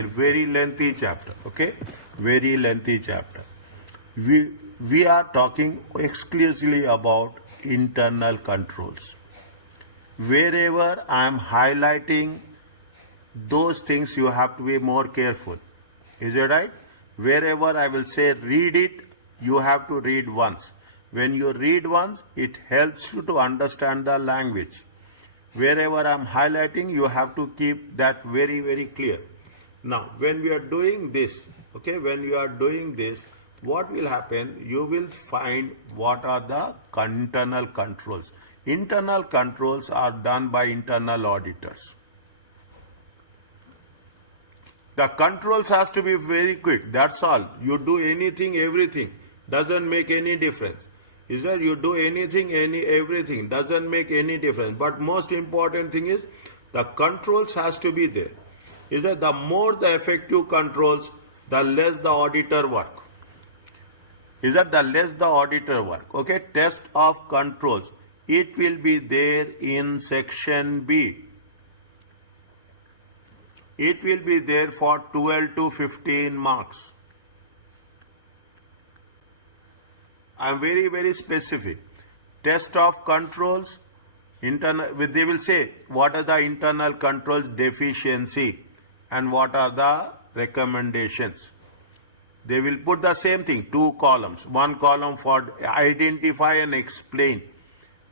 Very lengthy chapter, okay? Very lengthy chapter. We are talking exclusively about internal controls. Wherever I am highlighting those things, you have to be more careful. Is it right? Wherever I will say read it, you have to read once. When you read once, it helps you to understand the language. Wherever I am highlighting, you have to keep that very, very clear. Now, when we are doing this, okay, when you are doing this, what will happen? You will find what are the internal controls. Internal controls are done by internal auditors. The controls has to be very quick. That's all. You do anything, everything. Doesn't make any difference. Is that you do anything, everything. Doesn't make any difference. But most important thing is the controls has to be there. Is that the more the effective controls, the less the auditor work. Is that the less the auditor work. Okay, test of controls. It will be there in section B. It will be there for 12 to 15 marks. I am very, very specific. Test of controls, they will say what are the internal controls deficiency and what are the recommendations. They will put the same thing, 2 columns. 1 column for identify and explain.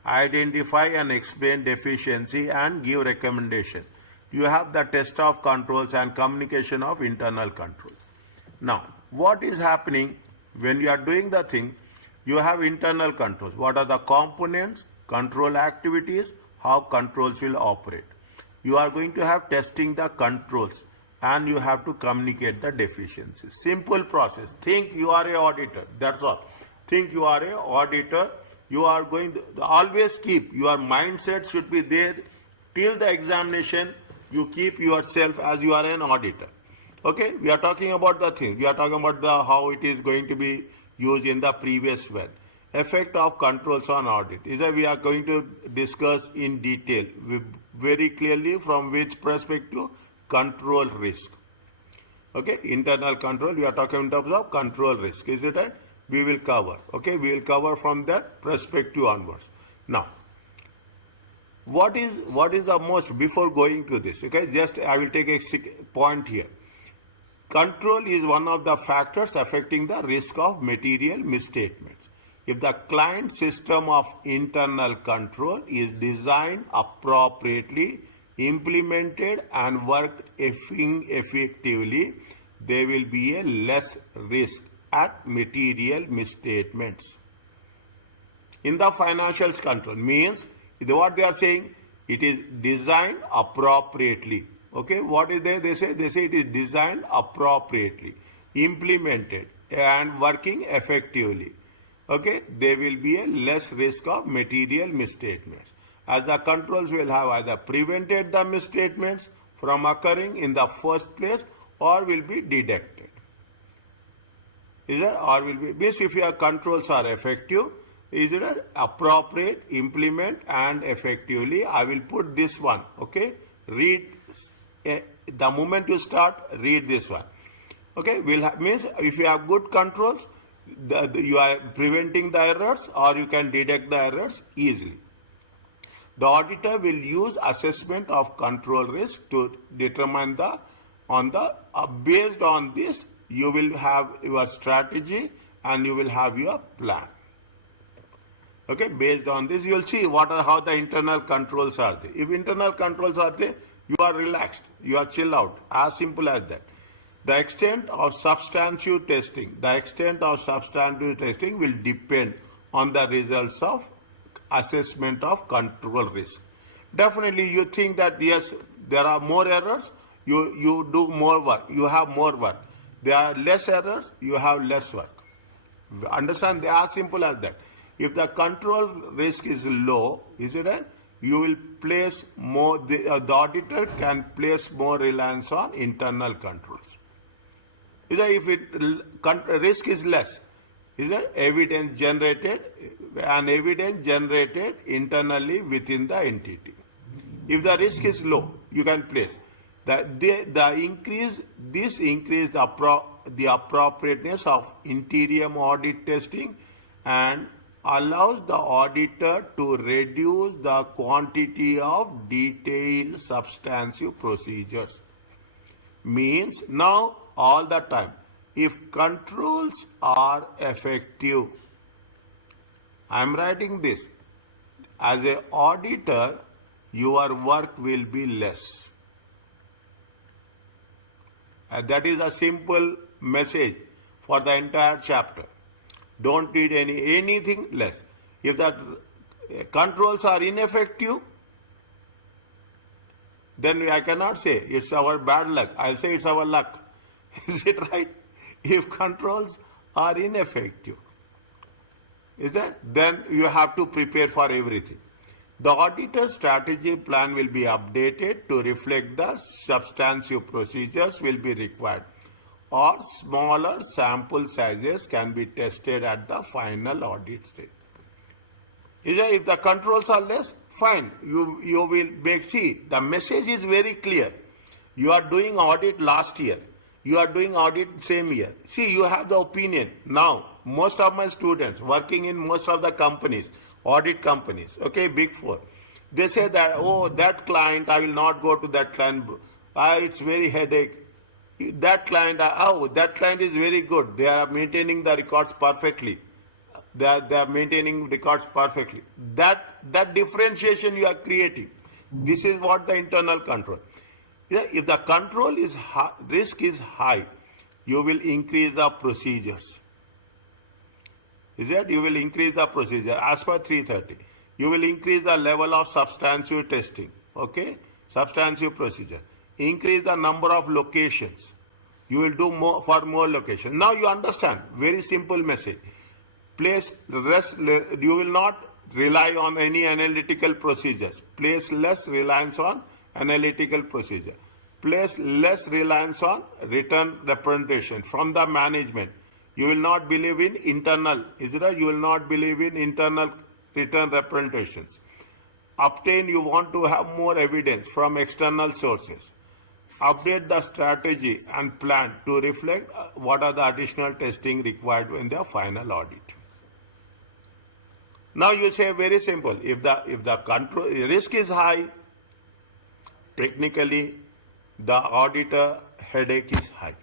Identify and explain deficiency and give recommendation. You have the test of controls and communication of internal controls. Now, what is happening when you are doing the thing? You have internal controls. What are the components, control activities, how controls will operate. You are going to have testing the controls and you have to communicate the deficiencies. Simple process. Think you are an auditor. That's all. Think you are an auditor. You are going to always keep your mindset should be there till the examination. You keep yourself as you are an auditor. Okay, we are talking about the thing. We are talking about how it is going to be used in the previous one. Effect of controls on audit. Is that we are going to discuss in detail, very clearly from which perspective? Control risk. Okay, internal control. We are talking in terms of control risk. Is it right? We will cover. Okay, we will cover from that perspective onwards. Now, what is the most, before going to this, okay, just I will take a point here. Control is one of the factors affecting the risk of material misstatements. If the client system of internal control is designed appropriately, implemented and worked effectively, there will be a less risk at material misstatements. In the financials control means what they are saying, it is designed appropriately. Okay, what is there? They say it is designed appropriately, implemented and working effectively. Okay, there will be a less risk of material misstatements, as the controls will have either prevented the misstatements from occurring in the first place or will be deducted. Is it? Or will be, means if your controls are effective, is it appropriate, implement and effectively. I will put this one. Okay, read the moment you start, read this one. Okay, means if you have good controls, you are preventing the errors or you can detect the errors easily. The auditor will use assessment of control risk to determine based on this, you will have your strategy and you will have your plan. Okay, based on this, you will see how the internal controls are there. If internal controls are there, you are relaxed, you are chill out, as simple as that. The extent of substantive testing, will depend on the results of assessment of control risk. Definitely you think that yes, there are more errors, you do more work, you have more work. There are less errors, you have less work. Understand? They are as simple as that. If the control risk is low, is it right? You will place more, the auditor can place more reliance on internal controls. Is that if risk is less, is that evidence generated internally within the entity. If the risk is low, you can place. This increase the appropriateness of interior audit testing and allows the auditor to reduce the quantity of detailed substantive procedures. Means now all the time, if controls are effective, I am writing this, as an auditor, your work will be less. And that is a simple message for the entire chapter. Don't need anything less. If the controls are ineffective, then I cannot say it's our bad luck. I'll say it's our luck. Is it right? If controls are ineffective, is that? Then you have to prepare for everything. The auditor's strategy plan will be updated to reflect the substantive procedures will be required, or smaller sample sizes can be tested at the final audit stage. Is that? If the controls are less, fine. You will make, see, the message is very clear. You are doing audit last year. You are doing audit same year. See, you have the opinion. Now, most of my students working in most of the companies, audit companies, okay, big four, they say that, oh, that client, I will not go to that client. It's very headache. That client, that client is very good. They are maintaining the records perfectly. They are maintaining records perfectly. That differentiation you are creating. This is what the internal control. If the control is high, risk is high, you will increase the procedures. Is that? You will increase the procedure as per 330. You will increase the level of substantive testing. Okay? Substantive procedure. Increase the number of locations. You will do more for more locations. Now you understand. Very simple message. You will not rely on any analytical procedures. Place less reliance on analytical procedure. Place less reliance on written representation from the management. You will not believe in internal, you will not believe in internal written representations. You want to have more evidence from external sources. Update the strategy and plan to reflect what are the additional testing required in the final audit. Now you say very simple, if the control risk is high, technically the auditor headache is high.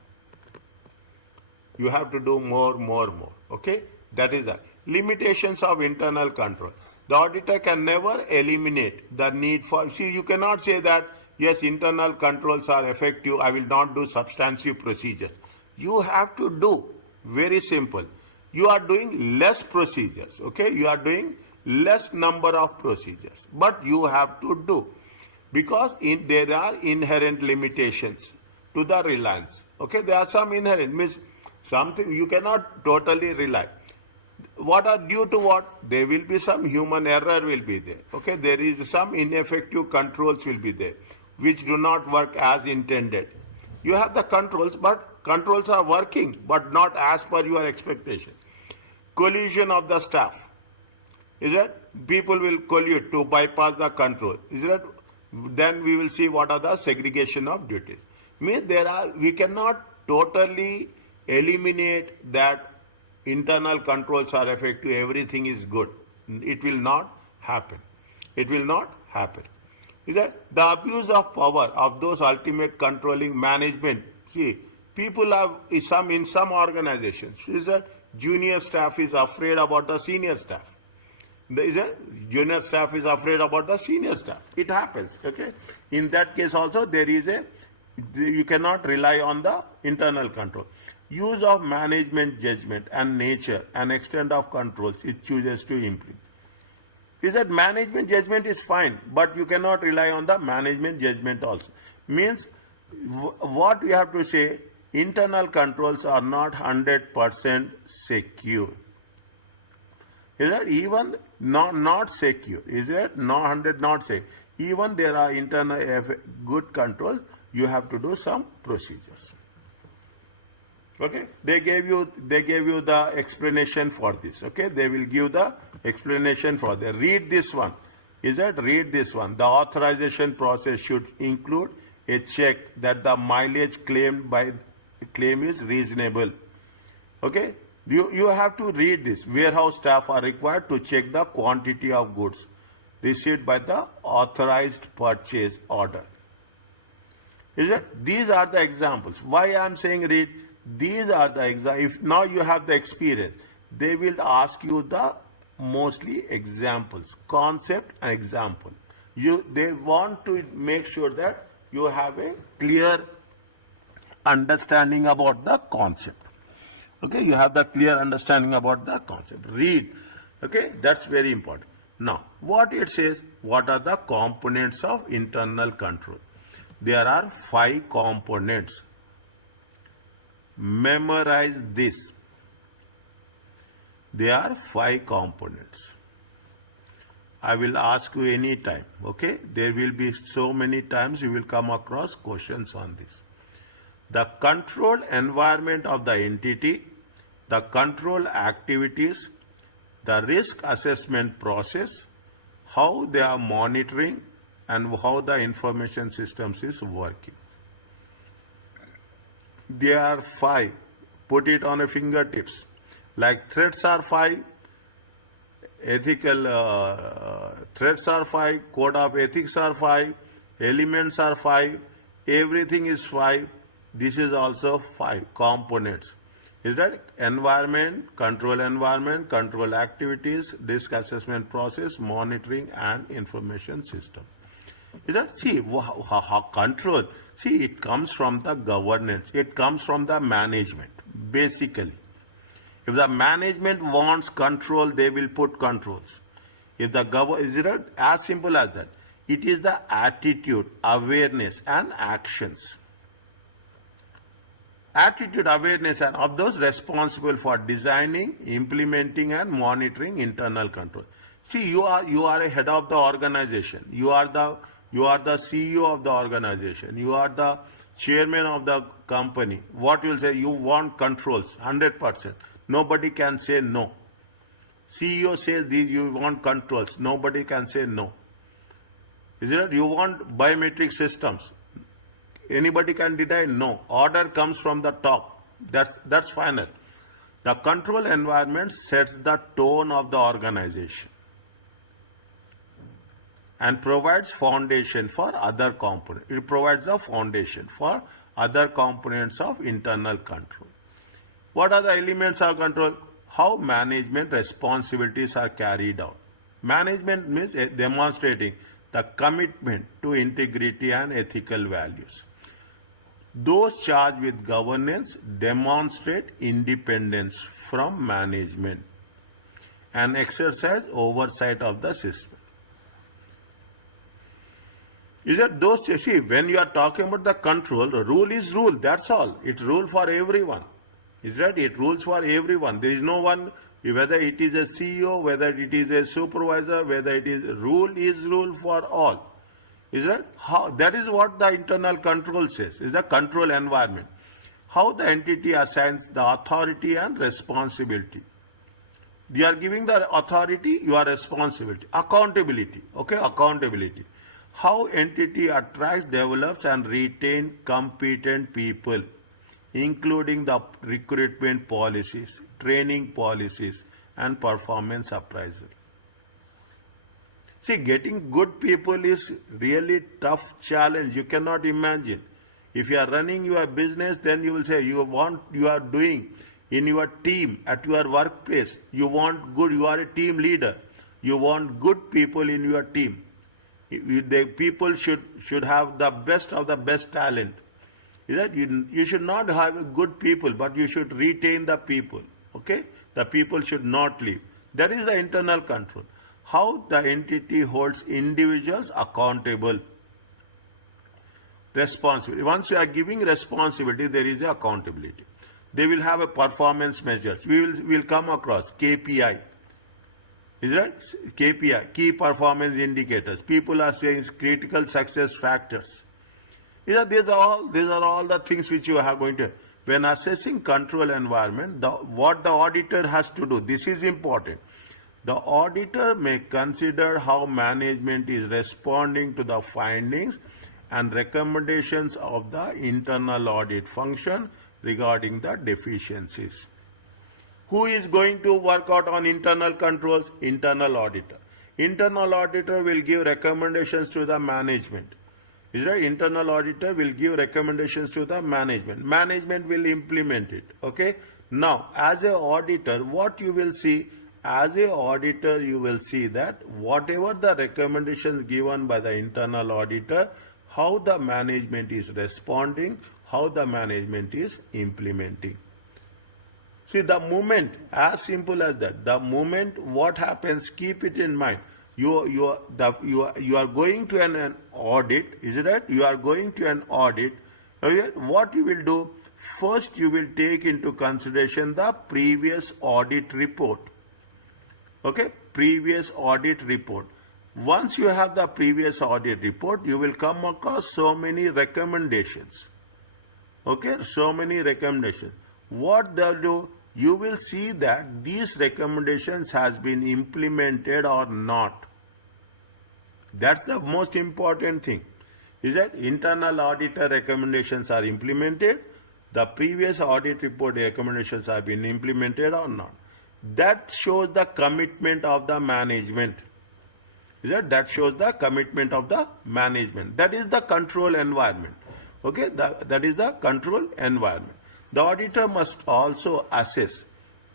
You have to do more. Okay? That is that. Limitations of internal control. The auditor can never eliminate the need for, see, you cannot say that, yes, internal controls are effective, I will not do substantive procedures. You have to do, very simple. You are doing less procedures, okay? You are doing less number of procedures, but you have to do. Because there are inherent limitations to the reliance. Okay, there are some inherent, means something you cannot totally rely. What are due to what? There will be some human error will be there. Okay, there is some ineffective controls will be there, which do not work as intended. You have the controls, but controls are working, but not as per your expectation. Collusion of the staff. Is that? People will collude to bypass the control. Is that? Then we will see what are the segregation of duties. Means we cannot totally eliminate that internal controls are effective, everything is good. It will not happen. It will not happen. Is that? The abuse of power of those ultimate controlling management. See, people have in some organizations, is that junior staff is afraid about the senior staff. Is that junior staff is afraid about the senior staff. It happens. Okay. In that case also you cannot rely on the internal control. Use of management judgment and nature and extent of controls it chooses to implement. Is that management judgment is fine, but you cannot rely on the management judgment also. Means what we have to say, internal controls are not 100% secure. Is that even not secure? Is it not 100 not safe? Even there are internal good controls, you have to do some procedures. Okay, they gave you the explanation for this. Okay, they will give the explanation for that. Read this one. Is that? Read this one. The authorization process should include a check that the mileage claim is reasonable. Okay, you have to read this. Warehouse staff are required to check the quantity of goods received by the authorized purchase order. Is it? These are the examples. Why I am saying read? These are the examples. If now you have the experience, they will ask you the mostly examples, concept and example. They want to make sure that you have a clear understanding about the concept. Okay, you have the clear understanding about the concept. Read. Okay, that's very important. Now, what it says, what are the components of internal control? There are 5 components. Memorize this. There are 5 components. I will ask you any time. Okay, there will be so many times you will come across questions on this. The control environment of the entity, the control activities, the risk assessment process, how they are monitoring, and how the information systems is working. There are 5. Put it on a fingertips. Like threats are 5, ethical threats are 5, code of ethics are 5, elements are 5, everything is 5. This is also 5 components. Is that environment, control activities, risk assessment process, monitoring and information system. Is that, see, how control, see, it comes from the governance, it comes from the management, basically. If the management wants control, they will put controls. If the is it as simple as that? It is the attitude, awareness and actions. Attitude, awareness and of those responsible for designing, implementing and monitoring internal control. See, you are a head of the organization. You are the CEO of the organization. You are the chairman of the company. What you will say? You want controls, 100%. Nobody can say no. CEO says you want controls. Nobody can say no. Is it? You want biometric systems. Anybody can deny? No. Order comes from the top. That's final. The control environment sets the tone of the organization and provides foundation for other components. It provides the foundation for other components of internal control. What are the elements of control? How management responsibilities are carried out. Management means demonstrating the commitment to integrity and ethical values. Those charged with governance demonstrate independence from management and exercise oversight of the system. Is that those, see, when you are talking about the control, the rule is rule, that's all. It rules for everyone. Is that it rules for everyone. There is no one, whether it is a CEO, whether it is a supervisor, whether it is rule for all. Is that how? That is what the internal control says. Is the control environment. How the entity assigns the authority and responsibility. You are giving the authority, your responsibility, accountability. Okay, accountability. How entity attracts, develops, and retains competent people, including the recruitment policies, training policies, and performance appraisal. See, getting good people is really tough challenge. You cannot imagine. If you are running your business, then you will say you are doing in your team, at your workplace, you want good, you are a team leader. You want good people in your team. The people should have the best of the best talent. Is that you should not have good people, but you should retain the people. Okay? The people should not leave. That is the internal control. How the entity holds individuals accountable. Responsibility. Once you are giving responsibility, there is accountability. They will have a performance measures. We will come across KPI. Is that KPI, key performance indicators. People are saying critical success factors. These are all the things which you are going to. When assessing control environment, what the auditor has to do, this is important. The auditor may consider how management is responding to the findings and recommendations of the internal audit function regarding the deficiencies. Who is going to work out on internal controls? Internal auditor. Internal auditor will give recommendations to the management. Is that internal auditor will give recommendations to the management. Management will implement it. Okay. Now, as an auditor, what you will see, as an auditor, you will see that whatever the recommendations given by the internal auditor, how the management is responding, how the management is implementing. See, the moment, as simple as that, the moment what happens, keep it in mind. You are going to an audit, is it right? You are going to an audit. Okay? What you will do, first you will take into consideration the previous audit report. Okay, previous audit report. Once you have the previous audit report, you will come across so many recommendations. Okay, so many recommendations. What they'll do, you will see that these recommendations has been implemented or not. That's the most important thing. Is that internal auditor recommendations are implemented, the previous audit report recommendations have been implemented or not. That shows the commitment of the management. Is that shows the commitment of the management. That is the control environment. Okay, that is the control environment. The auditor must also assess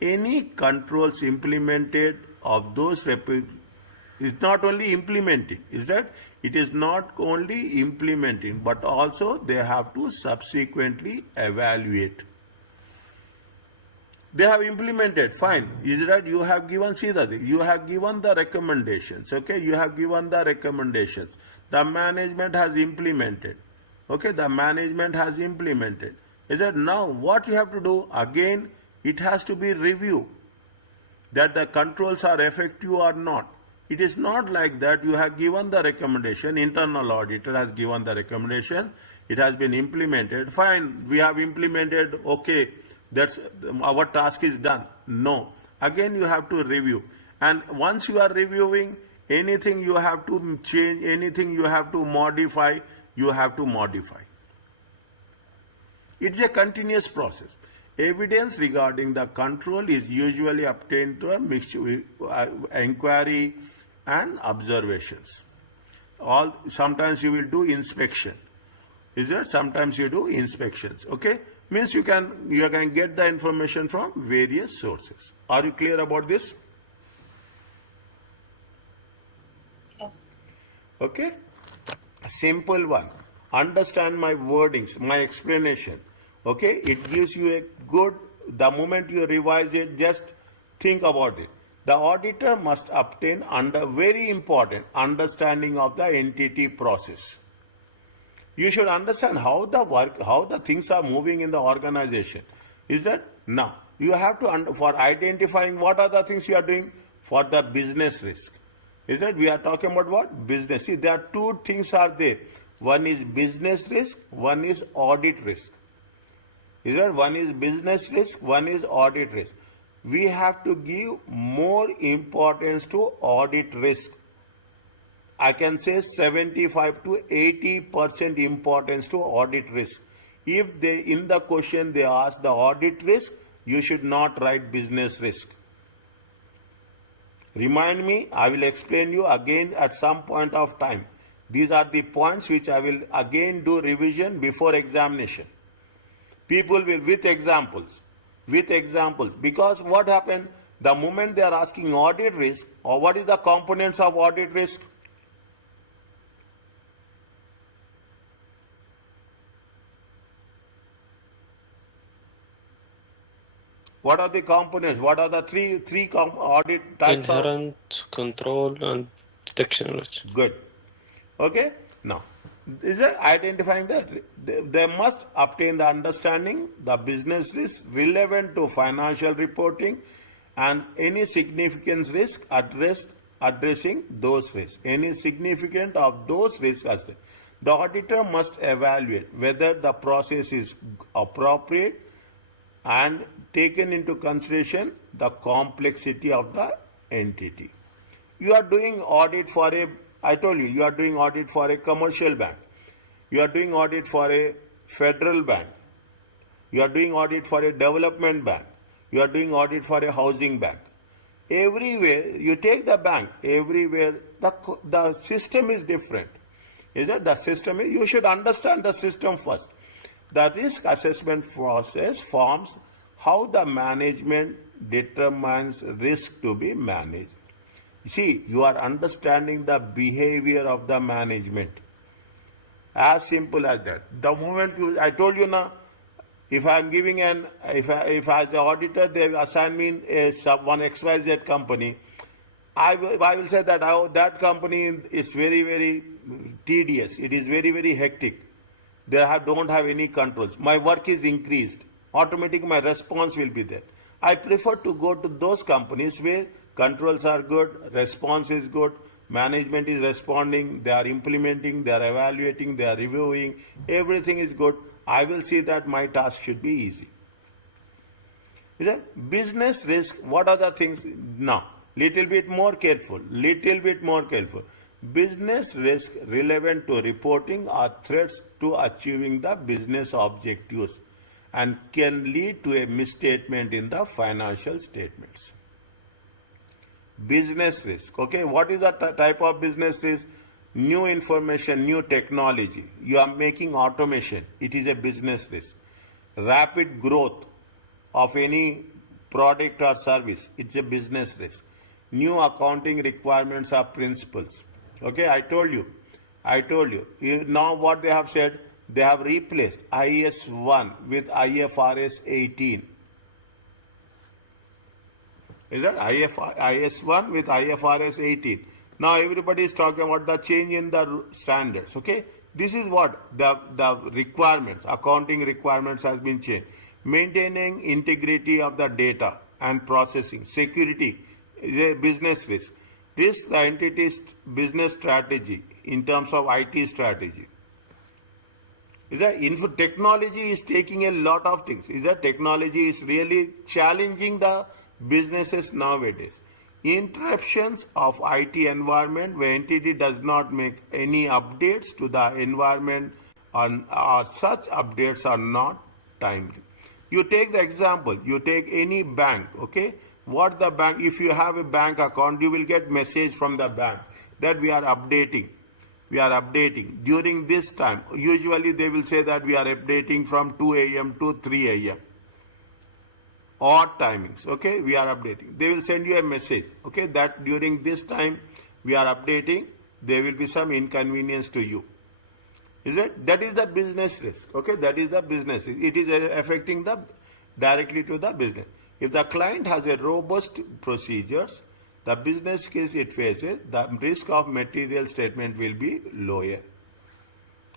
any controls implemented of those it's not only implementing, is that it is not only implementing, but also they have to subsequently evaluate. They have implemented, fine. Is that you have given, see that you have given the recommendations, okay? You have given the recommendations. The management has implemented, okay? The management has implemented. Is that now what you have to do? Again, it has to be reviewed that the controls are effective or not. It is not like that you have given the recommendation, internal auditor has given the recommendation, it has been implemented, fine, we have implemented, okay, that's our task is done. No. Again, you have to review. And once you are reviewing, anything you have to change, anything you have to modify, you have to modify. It's a continuous process. Evidence regarding the control is usually obtained through a mixture inquiry and observations. Sometimes you will do inspection. Is there? Sometimes you do inspections. Okay? Means you can get the information from various sources. Are you clear about this? Yes. Okay? A simple one. Understand my wordings, my explanation. Okay? It gives you a good, the moment you revise it, just think about it. The auditor must obtain very important understanding of the entity process. You should understand how the things are moving in the organization. Is that? Now, you have to, for identifying what are the things you are doing for the business risk. Is that? We are talking about what? Business. See, there are two things are there. One is business risk, one is audit risk. Is that? One is business risk, one is audit risk. We have to give more importance to audit risk. I can say 75 to 80% importance to audit risk. If they in the question they ask the audit risk, you should not write business risk. Remind me, I will explain you again at some point of time. These are the points which I will again do revision before examination. People will with examples, because what happened, the moment they are asking audit risk, or what is the components of audit risk? What are the components? What are the three audit types? Inherent, control, and detection risk. Good. Okay. Now, is it identifying that they must obtain the understanding, the business risk relevant to financial reporting, and any significant risk addressing those risks. Any significant of those risks. The auditor must evaluate whether the process is appropriate and taken into consideration the complexity of the entity. You are doing audit for I told you, you are doing audit for a commercial bank. You are doing audit for a federal bank. You are doing audit for a development bank. You are doing audit for a housing bank. Everywhere, you take the bank, everywhere, the system is different. Is it? The system is, you should understand the system first. The risk assessment process forms how the management determines risk to be managed. See, you are understanding the behavior of the management. As simple as that. The moment I told you now, if I am giving if as the auditor they assign me one XYZ company, I will say that that company is very, very tedious. It is very, very hectic. They don't have any controls. My work is increased. Automatically my response will be there. I prefer to go to those companies where controls are good, response is good, management is responding, they are implementing, they are evaluating, they are reviewing, everything is good. I will see that my task should be easy. Is that business risk? What are the things? Now, little bit more careful. Business risk relevant to reporting are threats to achieving the business objectives and can lead to a misstatement in the financial statements. Business risk. Okay, what is the type of business risk? New information, new technology. You are making automation. It is a business risk. Rapid growth of any product or service. It's a business risk. New accounting requirements or principles. Okay, I told you. Now what they have said, they have replaced IAS 1 with IFRS 18. Is that IAS 1 with IFRS 18? Now everybody is talking about the change in the standards. Okay, this is what the requirements, accounting requirements has been changed. Maintaining integrity of the data and processing, security is a business risk. Risk the entity's business strategy in terms of IT strategy. Is that technology is taking a lot of things. Is that technology is really challenging the businesses nowadays. Interruptions of IT environment where entity does not make any updates to the environment or such updates are not timely. You take the example, you take any bank, okay? What the bank, if you have a bank account, you will get message from the bank that we are updating. During this time, usually they will say that we are updating from 2 a.m. to 3 a.m. Odd timings, okay, we are updating. They will send you a message, okay, that during this time we are updating, there will be some inconvenience to you. Is it? That is the business risk, okay, that is the business risk. It is affecting directly to the business. If the client has a robust procedures, the business case it faces, the risk of material statement will be lower.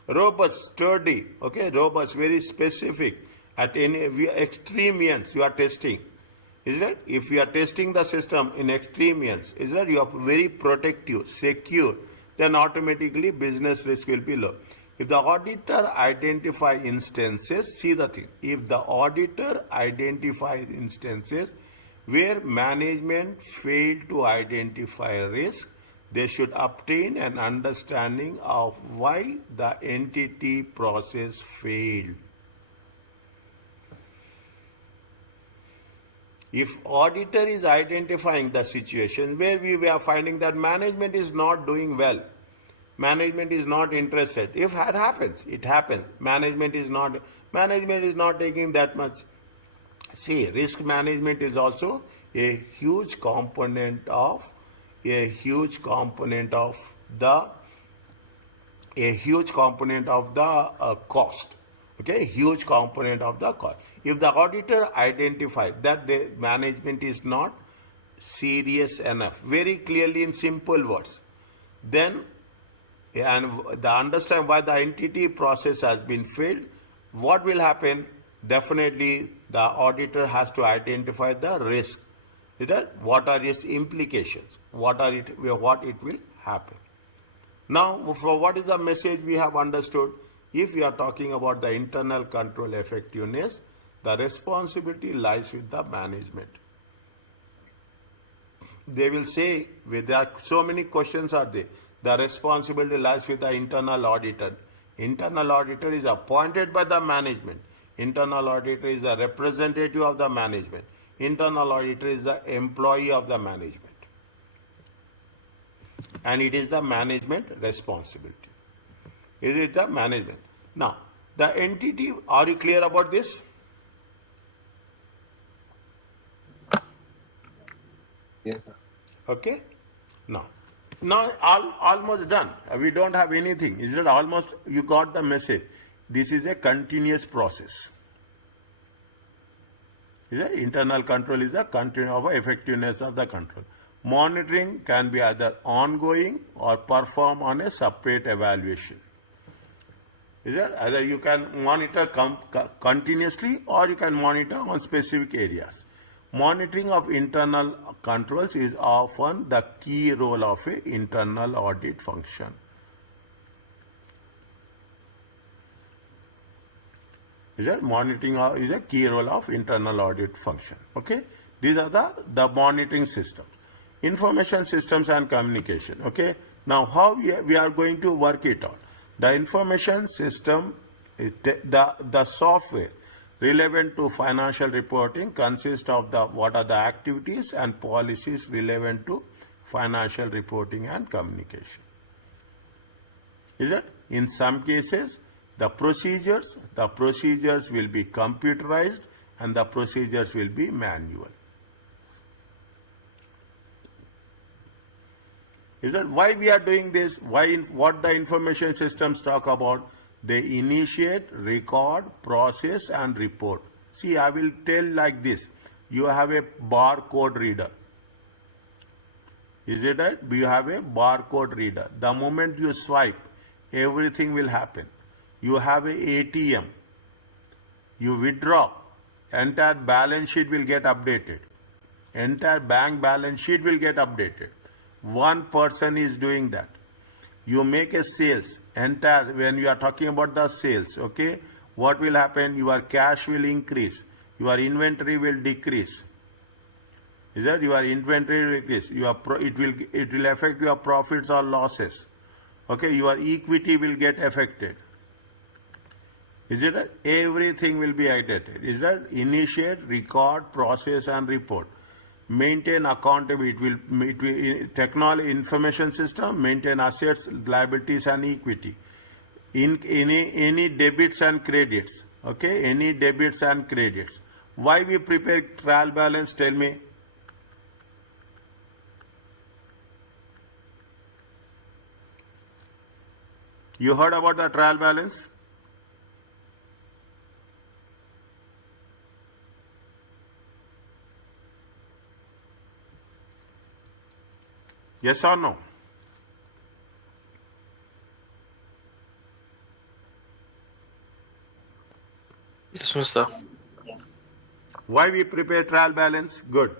Robust, sturdy, okay, robust, very specific. At any extreme ends, you are testing. Is that? If you are testing the system in extreme ends, is that you are very protective, secure, then automatically business risk will be low. If the auditor identify instances, see the thing, if the auditor identifies instances where management failed to identify risk, they should obtain an understanding of why the entity process failed. If auditor is identifying the situation where we are finding that management is not doing well, management is not interested. If that happens, it happens. Management is not taking that much. See, risk management is also a huge component of the cost. Okay, huge component of the cost. If the auditor identifies that the management is not serious enough, very clearly in simple words, then and the understand why the entity process has been failed, what will happen? Definitely the auditor has to identify the risk. Is that what are its implications? What it will happen? Now, for what is the message we have understood? If we are talking about the internal control effectiveness, the responsibility lies with the management. They will say, there are so many questions are there. The responsibility lies with the internal auditor. Internal auditor is appointed by the management. Internal auditor is a representative of the management. Internal auditor is the employee of the management. And it is the management responsibility. Is it the management? Now, the entity, are you clear about this? Yes. Okay? Now almost done. We don't have anything. Is it almost, you got the message. This is a continuous process. Is it? Internal control is the continuous of effectiveness of the control. Monitoring can be either ongoing or performed on a separate evaluation. Is it? Either you can monitor continuously or you can monitor on specific areas. Monitoring of internal controls is often the key role of an internal audit function. Is that monitoring is a key role of internal audit function? Okay, these are the monitoring systems, information systems and communication. Okay, now how we are going to work it out? The information system, the software relevant to financial reporting consists of what are the activities and policies relevant to financial reporting and communication. Is it? In some cases, the procedures will be computerized and the procedures will be manual. Is that why we are doing this? What the information systems talk about? They initiate, record, process and report. See, I will tell like this. You have a barcode reader. Is it right? You have a barcode reader. The moment you swipe, everything will happen. You have a ATM. You withdraw. Entire balance sheet will get updated. Entire bank balance sheet will get updated. One person is doing that. You make a sales, when you are talking about the sales, okay, what will happen? Your cash will increase, your inventory will decrease. Is that your inventory will decrease? It will affect your profits or losses. Okay, your equity will get affected. Is it? Everything will be updated. Is that? Initiate, record, process and report. Maintain accountability. It will technology information system maintain assets, liabilities and equity. In any debits and credits. Okay, any debits and credits. Why we prepare trial balance? Tell me. You heard about the trial balance? Yes or no? Yes, Mr. Yes. Why we prepare trial balance? Good.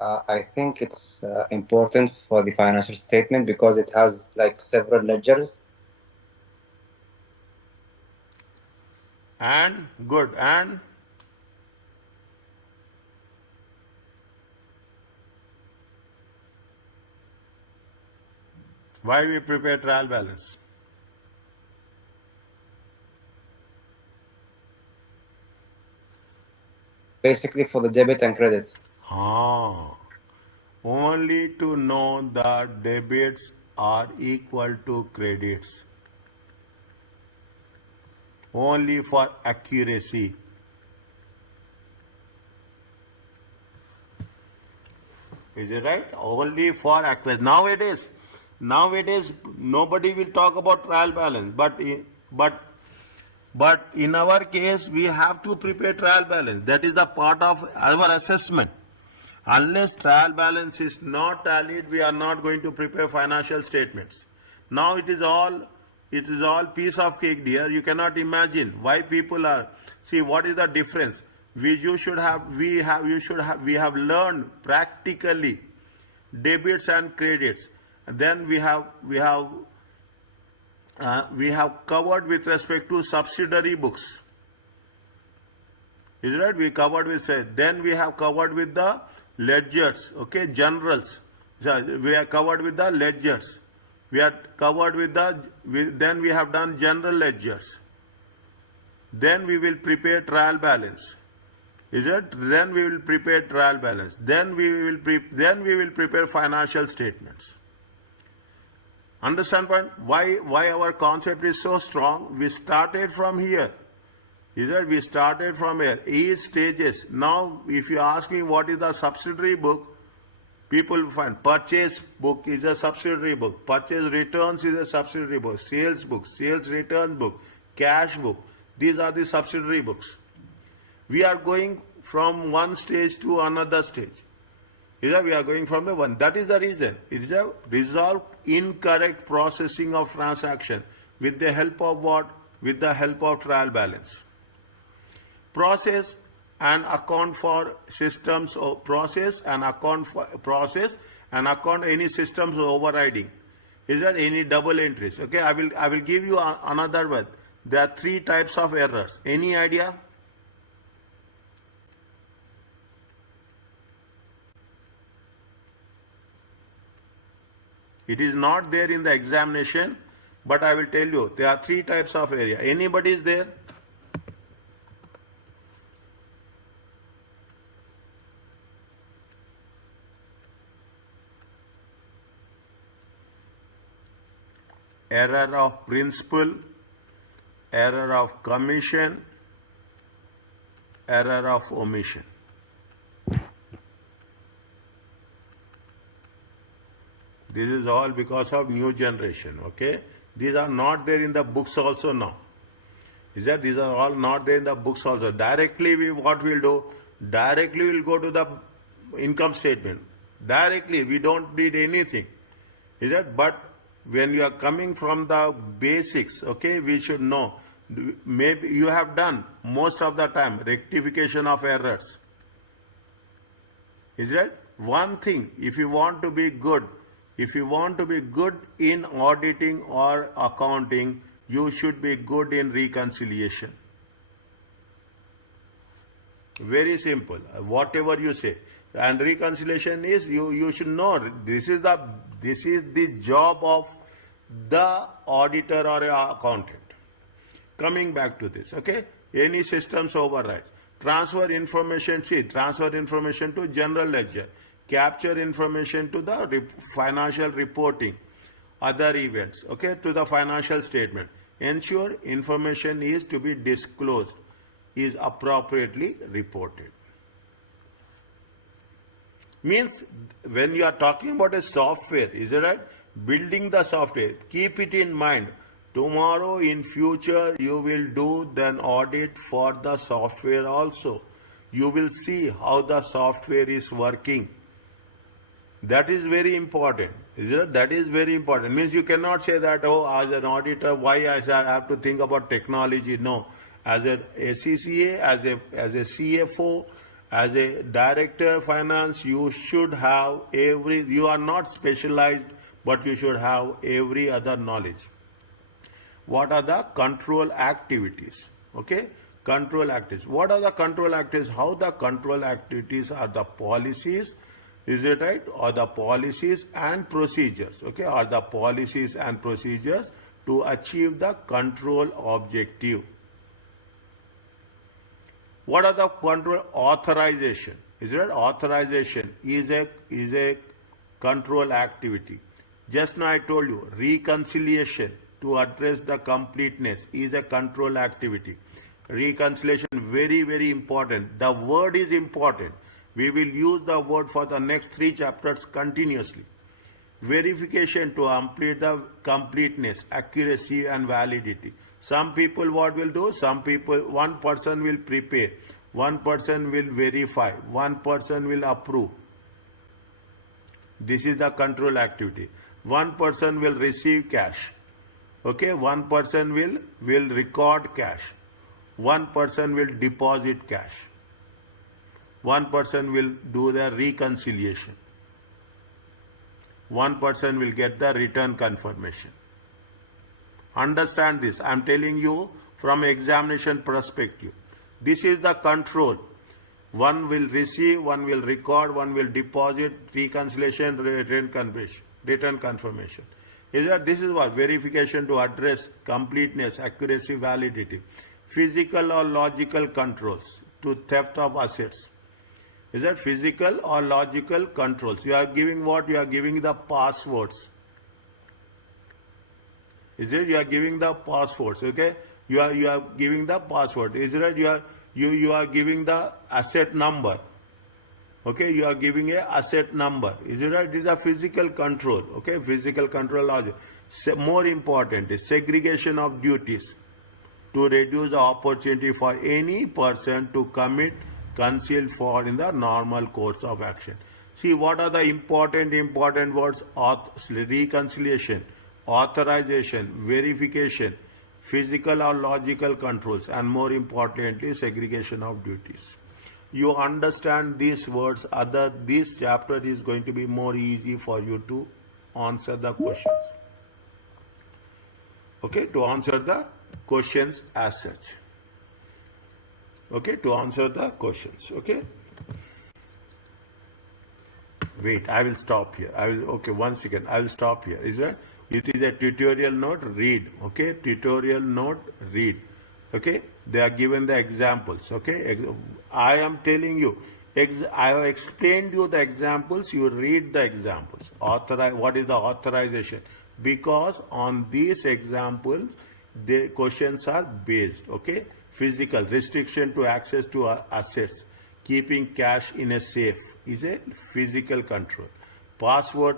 I think it's important for the financial statement because it has like several ledgers. And good. And why we prepare trial balance? Basically for the debit and credit. Only to know that debits are equal to credits. Only for accuracy. Is it right? Only for accuracy. Nowadays, nobody will talk about trial balance, but in our case, we have to prepare trial balance. That is the part of our assessment. Unless trial balance is not tallied, we are not going to prepare financial statements. Now it is all piece of cake, dear. You cannot imagine why people are. See, what is the difference? We have learned practically debits and credits. Then we have covered with respect to subsidiary books. Is it right? We covered with, then we have covered with the ledgers, okay, generals. We are covered with the ledgers, We are covered with then we have done general ledgers. Then we will prepare trial balance. Is it? Then we will prepare trial balance. Then we will prepare financial statements. Understand point? Why our concept is so strong? We started from here. Is that we started from here. Each stages. Now, if you ask me what is the subsidiary book, people find purchase book is a subsidiary book. Purchase returns is a subsidiary book. Sales book, sales return book, cash book. These are the subsidiary books. We are going from one stage to another stage. Is that we are going from the one. That is the reason. It is a resolve incorrect processing of transaction with the help of what? With the help of trial balance. Process and account for systems or process and account for process and account any systems overriding. Is there any double entries? Okay, I will give you another one. There are 3 types of errors. Any idea? It is not there in the examination, but I will tell you there are 3 types of area. Anybody is there? Error of principle, error of commission, error of omission. This is all because of new generation, okay? These are not there in the books also now. Is that these are all not there in the books also. Directly what we'll do, directly we'll go to the income statement. Directly, we don't need anything. Is that? But when you are coming from the basics, okay, we should know. Maybe you have done most of the time rectification of errors. Is that? One thing, if you want to be good in auditing or accounting, you should be good in reconciliation. Very simple. Whatever you say. And reconciliation is, you should know, this is the job of the auditor or accountant. Coming back to this, okay? Any systems overrides. Transfer information to general ledger. Capture information to the financial reporting, other events, okay, to the financial statement. Ensure information is to be disclosed, is appropriately reported. Means when you are talking about a software, is it right? Building the software, keep it in mind. Tomorrow in future you will do an audit for the software also. You will see how the software is working. That is very important. Is it? That is very important. Means you cannot say that, oh, as an auditor, why I have to think about technology. No. As a ACCA, as a CFO, as a director of finance, you should have you are not specialized, but you should have every other knowledge. What are the control activities? Okay? Control activities. What are the control activities? How the control activities are the policies, is it right? Or the policies and procedures, okay? Or the policies and procedures to achieve the control objective. What are the control authorization? Is it right? Authorization is a control activity. Just now I told you, reconciliation to address the completeness is a control activity. Reconciliation, very, very important. The word is important. We will use the word for the next 3 chapters continuously. Verification to complete the completeness, accuracy and validity. Some people what will do? One person will prepare, one person will verify, one person will approve. This is the control activity. One person will receive cash. Okay, one person will record cash. One person will deposit cash. One person will do the reconciliation. One person will get the return confirmation. Understand this. I am telling you from examination perspective. This is the control. One will receive, one will record, one will deposit, reconciliation, return confirmation. Is that this is what verification to address completeness, accuracy, validity, physical or logical controls to theft of assets. Is that physical or logical controls? You are giving what? You are giving the passwords. Is it? You are giving the passwords. Okay. You are giving the password. Is it? You are giving the asset number. Okay, you are giving a asset number. Is it right? It is a physical control. Okay, physical control logic. More important is segregation of duties to reduce the opportunity for any person to commit, conceal fraud in the normal course of action. See, what are the important words? Reconciliation, authorization, verification, physical or logical controls, and more importantly, segregation of duties. You understand these words, this chapter is going to be more easy for you to answer the questions. Okay, to answer the questions as such. Okay, to answer the questions. Okay. Wait, I will stop here. Okay, 1 second. I will stop here. Is that? It is a tutorial note, read. Okay, tutorial note, read. Okay, they are given the examples. Okay, I am telling you, I have explained you the examples, you read the examples. What is the authorization? Because on these examples, the questions are based. Okay, physical, restriction to access to assets, keeping cash in a safe is a physical control. Password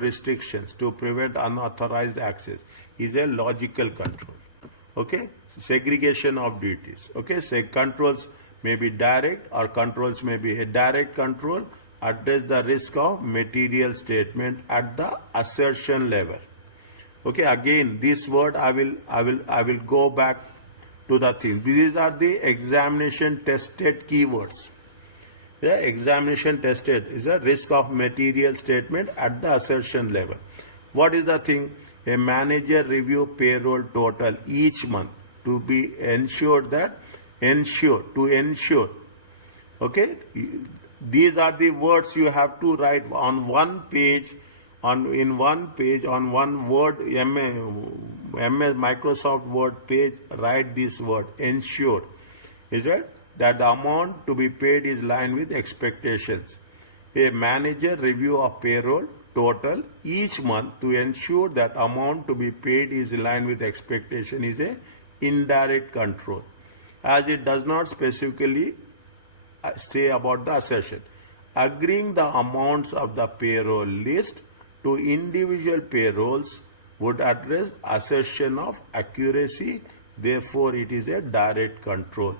restrictions to prevent unauthorized access is a logical control. Okay, segregation of duties. Okay, say controls may be direct or controls may be a direct control. Address the risk of material statement at the assertion level. Okay, again this word I will go back to the thing. These are the examination tested keywords. The examination tested is a risk of material statement at the assertion level. What is the thing? A manager review payroll total each month to be ensure. Okay, these are the words you have to write on one page, on one Word, MS Microsoft Word page. Write this word ensure. Is it that the amount to be paid is in line with expectations? A manager review of payroll total each month to ensure that amount to be paid is in line with expectation is a indirect control, as it does not specifically say about the assertion. Agreeing the amounts of the payroll list to individual payrolls would address assertion of accuracy, therefore it is a direct control.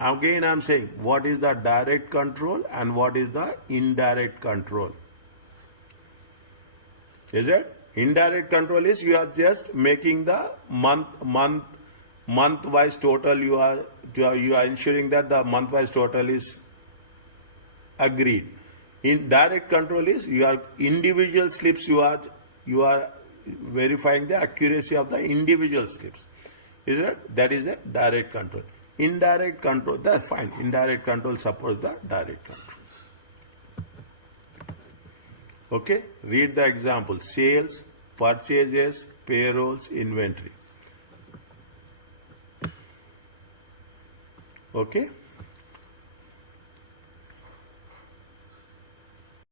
Again I am saying what is the direct control and what is the indirect control. Is it? Indirect control is you are just making the month-wise total. You are ensuring that the month-wise total is agreed. In direct control is you are individual slips. You are verifying the accuracy of the individual slips. Is it? That is a direct control. Indirect control, that's fine. Indirect control supports the direct control. Okay, read the example. Sales, purchases, payrolls, inventory. Okay.